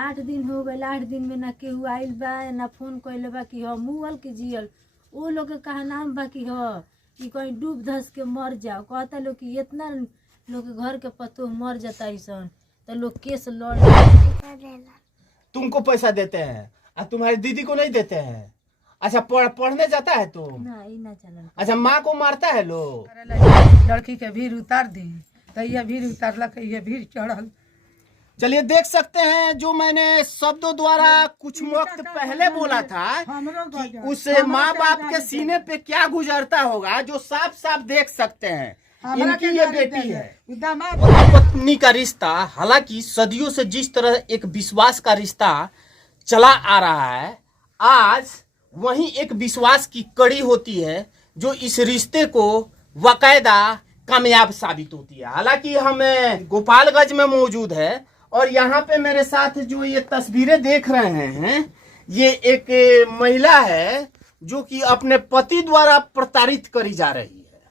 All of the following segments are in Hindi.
8 दिन हो गए, 8 दिन में ना केहू आइल बा ना फोन कइले बा कि हम मुअल के जियल। वो लोग के कहा नाम बा कि कि कहीं डूब धस के मर जाओ। कहता लोग कि इतना लोग के घर के पतो मर जाता ऐसा तो लोग केस लड़। तुमको पैसा देते हैं और तुम्हारी दीदी को नहीं देते हैं। अच्छा पढ़ने जाता है तू? ना चलन। अच्छा माँ को मारता है लोग? लड़की के भीड़ उतार दी तो ये भीड़ उतारलक, ये भीड़ चढ़ल। चलिए देख सकते हैं जो मैंने शब्दों द्वारा कुछ वक्त पहले बोला था कि उस माँ बाप के सीने पे क्या गुजरता होगा, जो साफ साफ देख सकते हैं। इनकी ये बेटी है। पत्नी का रिश्ता हालांकि सदियों से जिस तरह एक विश्वास का रिश्ता चला आ रहा है, आज वही एक विश्वास की कड़ी होती है जो इस रिश्ते को बाकायदा कामयाब साबित होती है। हालांकि हम गोपालगंज में मौजूद है और यहाँ पे मेरे साथ जो ये तस्वीरें देख रहे हैं, ये एक महिला है जो कि अपने पति द्वारा प्रताड़ित करी जा रही है।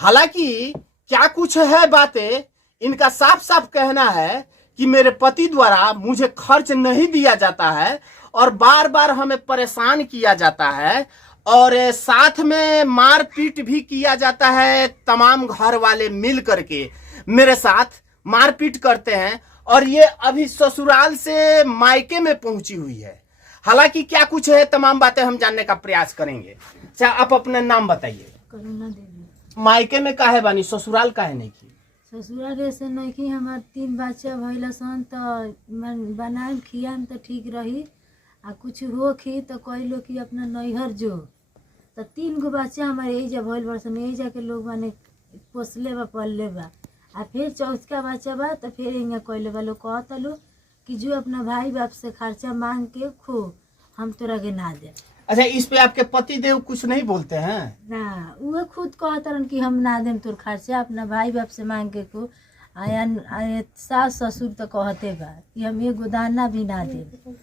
हालांकि क्या कुछ है बातें, इनका साफ साफ कहना है कि मेरे पति द्वारा मुझे खर्च नहीं दिया जाता है और बार बार हमें परेशान किया जाता है और साथ में मारपीट भी किया जाता है। तमाम घर वाले मिल करके मेरे साथ मारपीट करते हैं और ये अभी ससुराल से मायके में पहुंची हुई है। हालांकि क्या कुछ है तमाम बातें हम जानने का प्रयास करेंगे। अच्छा आप अपना नाम बताइए। करुणा देवी। मायके में काहे बानी, ससुराल काहे नहीं की? ससुराल ऐसे नहीं कि हमार 3 बच्चा भइल सन तो बनाए खियाम तो ठीक रही आ कुछ हो खी तो कई लोग कि अपना नैहर जो तो 3 गो बच्चा हमारे यही जा भइल बरसन, यही जाके लोग माने पोसले बा पलले बा आ फिर 4था बच्चा बा तो फिर यहाँ कैले बा। लोग कहता लोग कि जो अपना भाई बाप से खर्चा मांग के खो, हम तोरा के ना दे। अच्छा इस पे आपके पति देव कुछ नहीं बोलते हैं? ना, वो खुद कहतरन कि हम ना देम तोर खर्चा, अपना भाई बाप से मांग के को। आया सास ससुर तो कहते बा कि हम ये गोदाना भी ना देम।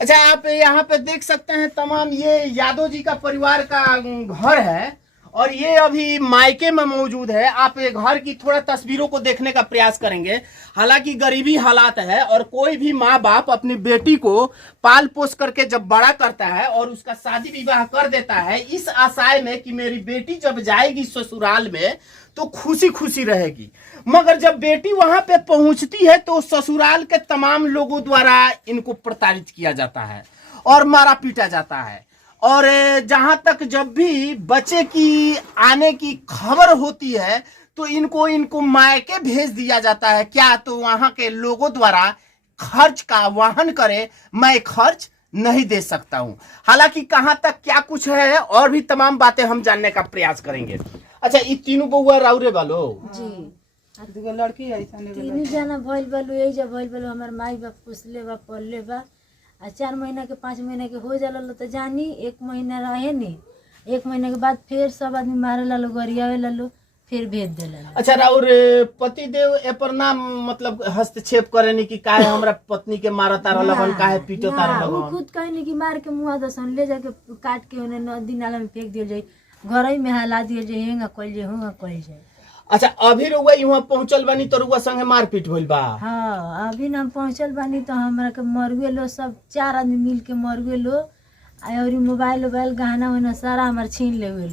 अच्छा आप यहाँ पे देख सकते हैं तमाम ये यादव जी का परिवार का घर है और ये अभी मायके में मौजूद है। आप ये घर की थोड़ा तस्वीरों को देखने का प्रयास करेंगे। हालांकि गरीबी हालात है और कोई भी माँ बाप अपनी बेटी को पाल पोस करके जब बड़ा करता है और उसका शादी विवाह कर देता है इस आशय में कि मेरी बेटी जब जाएगी ससुराल में तो खुशी खुशी रहेगी, मगर जब बेटी वहां पे पहुंचती है तो ससुराल के तमाम लोगों द्वारा इनको प्रताड़ित किया जाता है और मारा पीटा जाता है। और जहां तक जब भी बच्चे की आने की खबर होती है तो इनको मायके भेज दिया जाता है। क्या तो वहां के लोगों द्वारा खर्च का वहन करे, मैं खर्च नहीं दे सकता हूं। हालांकि कहां तक क्या कुछ है और भी तमाम बातें हम जानने का प्रयास करेंगे। अच्छा ये तीनों बउआ राउरे वालो जी दूगो लड़की ऐसा 3 जना भइल बालू, यही जा भइल बालू। हमार माई बाप पोसले बा पलले बा आ 4 महीना के 5 महीना के हो जाला तो जानी 1 महीना रहे नी, 1 महीना के बाद फिर सब आदमी मारे लालो, गरियावे लालो, फिर भेज देला। अच्छा राउर पति देव ए पर नाम मतलब हस्तक्षेप करे नहीं कि काहे हमरा पत्नी के मारता रहलन, काहे पीटता रहलन? खुद कहे नहीं कि मार के मुआ दसन ले जाके काट के उन्हें नदी नाला में फेंक दिया जाए, घर ही में हला दिया जाए, हेंगा कइल जाए होंगा कइल जाए। अच्छा अभी रुआ यहाँ पहुंचल बानी तो रुआ संगे मारपीट होइल बा? हाँ अभी हम पहुंचल बानी तो हमरा के मरुए लो, सब 4 आदमी मिल के मरुए लो और मोबाइल वोबाइल गहना वहना सारा हमार छीन लेवे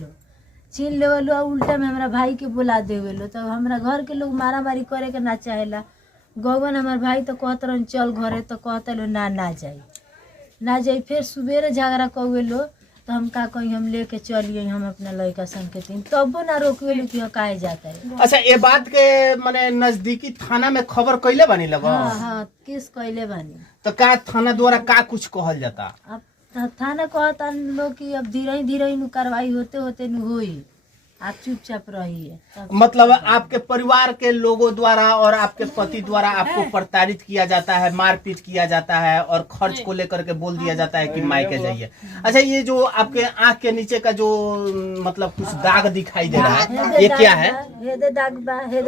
लो उल्टा में हमरा भाई के बुला देवे लो। तो हमरा घर के लोग मारा मारी करे के ना चाहेला। गौवन हमार भाई तो कहत रहन चल घरे तो कहता लो ना जाई। फिर सुबेरे झगड़ा कौए लो तो हम का कही हम लेके चलिए हम अपना लड़का संग के 3 तबो ना रोकवे लो कि काहे जाता है। अच्छा ये बात के माने नजदीकी थाना में खबर कैले बानी लगा? हाँ केस कैले बानी। तो का थाना द्वारा का कुछ कहल जाता? अब थाना कहता लोग कि अब धीरे धीरे कार्रवाई होते नु होई, आप चुपचाप रहिए। मतलब आपके परिवार के लोगों द्वारा और आपके पति द्वारा आपको प्रताड़ित किया जाता है, मारपीट किया जाता है और खर्च को लेकर के बोल दिया जाता है कि मायके जाइए। अच्छा ये जो आपके आंख के नीचे का जो मतलब कुछ दाग दिखाई दे रहा है ये क्या है? हेदे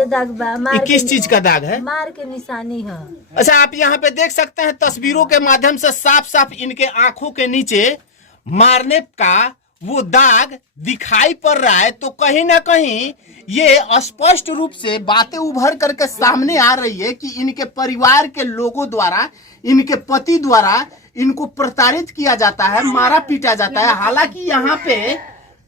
दाग बा किस चीज का दाग है? मार के निशानी है। अच्छा आप यहाँ पे देख सकते हैं तस्वीरों के माध्यम से साफ साफ इनके आंखों के नीचे मारने का वो दाग दिखाई पड़ रहा है, तो कहीं ना कहीं ये स्पष्ट रूप से बातें उभर करके सामने आ रही है कि इनके परिवार के लोगों द्वारा, इनके पति द्वारा इनको प्रताड़ित किया जाता है, मारा पीटा जाता है। हालांकि यहाँ पे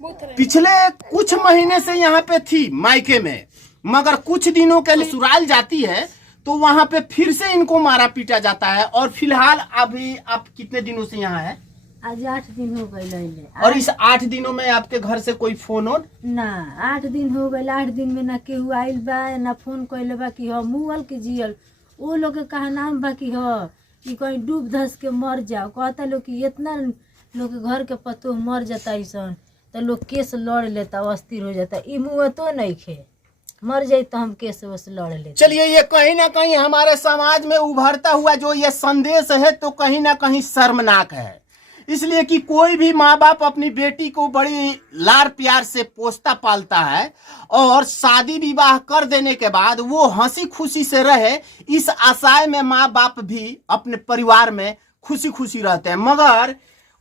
पिछले कुछ महीने से यहाँ पे थी मायके में, मगर कुछ दिनों के लिए ससुराल जाती है तो वहां पे फिर से इनको मारा पीटा जाता है। और फिलहाल अभी आप कितने दिनों से यहाँ है? आज 8 दिन हो गए। और इस 8 दिनों में आपके घर से कोई फोन हो ना? 8 दिन हो गए। 8 दिन में ना केहू आइल बा, ना फोन कइले बा कि हो मुअल के जियल। वो लोग के कहा नाम बा कि हो कि कहीं डूब धस के मर जाओ। कहता लोग कि इतना लोग के घर के पतो मर जाता ऐसा तो लोग केस लड़ लेता, अस्थिर हो जाता। ई मुँह तो नहीं खे, मर जाए तो हम केस वस लड़ लेते। चलिए, ये कहीं ना कहीं हमारे समाज में उभरता हुआ जो ये संदेश है तो कहीं ना कहीं शर्मनाक है। इसलिए कि कोई भी माँ बाप अपनी बेटी को बड़ी लाड़ प्यार से पोसता पालता है और शादी विवाह कर देने के बाद वो हंसी खुशी से रहे, इस आशय में माँ बाप भी अपने परिवार में खुशी खुशी रहते हैं। मगर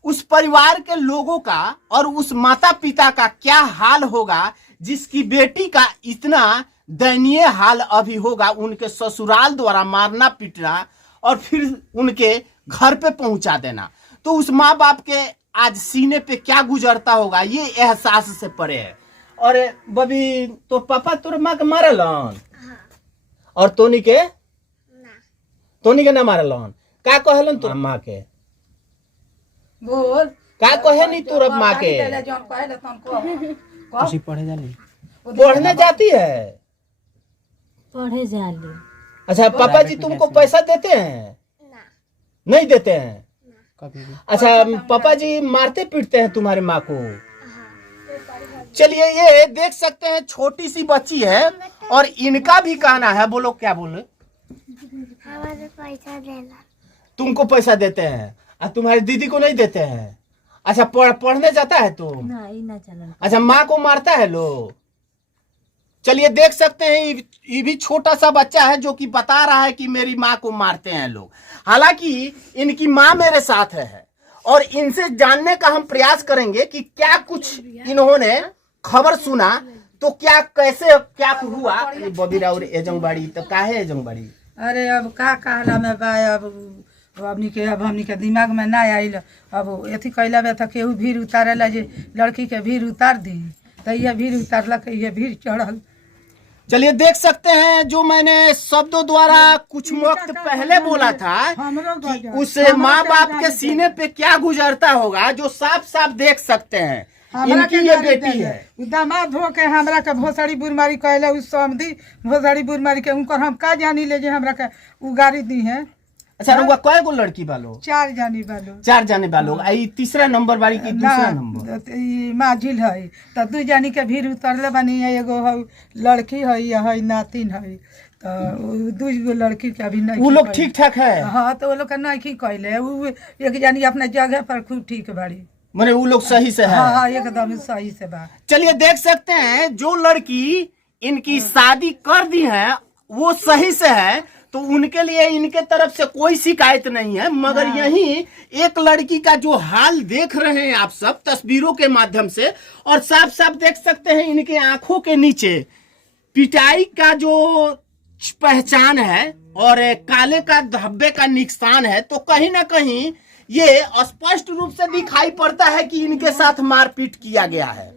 उस परिवार के लोगों का और उस माता पिता का क्या हाल होगा जिसकी बेटी का इतना दयनीय हाल अभी होगा, उनके ससुराल द्वारा मारना पीटना और फिर उनके घर पे पहुंचा देना। तो उस माँ बाप के आज सीने पे क्या गुजरता होगा, ये एहसास से परे है। और बबी, तो पापा तोर माँ के मारलन? और तोनी के ना मारलन? का कहलन तोर माँ के? बोल का कहे नहीं तोर माँ के? पढ़ने जाती है? पढ़े जाले। अच्छा, पापा जी तुमको पैसा देते हैं? नहीं देते हैं? अच्छा, पापा जी मारते पीटते हैं तुम्हारे माँ को? चलिए, ये देख सकते हैं छोटी सी बच्ची है और इनका भी कहना है। बोलो, क्या बोले? हमारे पैसा देना। तुमको पैसा देते हैं और तुम्हारी दीदी को नहीं देते हैं? अच्छा, पढ़ने जाता है तुम? ना चलन। अच्छा, माँ को मारता है लोग? चलिए, देख सकते हैं ये भी छोटा सा बच्चा है जो कि बता रहा है कि मेरी माँ को मारते हैं लोग। हालांकि इनकी माँ मेरे साथ है और इनसे जानने का हम प्रयास करेंगे कि क्या कुछ इन्होंने खबर सुना तो क्या क्या हुआ। बबी राउर एजंगबाड़ी तो काहे एजंगबाड़ी? अरे अब का कहला में बा, अब हमनी के दिमाग में ना आइल। अब एथी कैला में था केहू भीड़ उतारेला जे लड़की के भीड़ उतार दी, तो ये भीड़ उतारलक, ये भीड़ चढ़ल। चलिए, देख सकते हैं जो मैंने शब्दों द्वारा कुछ वक्त पहले बोला था कि उस माँ बाप के सीने पे क्या गुजरता होगा, जो साफ साफ देख सकते हैं। इनकी ये बेटी है। दामाद हो के हमरा के भोसड़ी बुरमारी कहले, उस समधी भोसड़ी बुरमारी के उनकर हम का जानी ले जे हमरा के उगारी दी है। अच्छा, रुआ कय गो लड़की बालो? 4 जानी बालो। 4 जाने बालो। आई तीसरा नंबर बारी की दूसरा नंबर? माझिल है तो 2 जानी के भीड़ उतरले बनी है। एगो है लड़की है नातिन है, तो 2 गो लड़की के अभी नहीं। वो लोग ठीक ठाक है? हाँ, तो वो लोग नहीं कहले। एक जानी अपने जगह पर खूब ठीक बाड़ी, माने वो लोग सही से है? हाँ, एकदम सही से बा। चलिए, देख सकते हैं जो लड़की इनकी शादी कर दी है वो सही से है, तो उनके लिए इनके तरफ से कोई शिकायत नहीं है। मगर यही एक लड़की का जो हाल देख रहे हैं आप सब तस्वीरों के माध्यम से, और साफ साफ देख सकते हैं इनके आंखों के नीचे पिटाई का जो पहचान है और काले का धब्बे का निशान है। तो कहीं ना कहीं ये स्पष्ट रूप से दिखाई पड़ता है कि इनके साथ मारपीट किया गया है।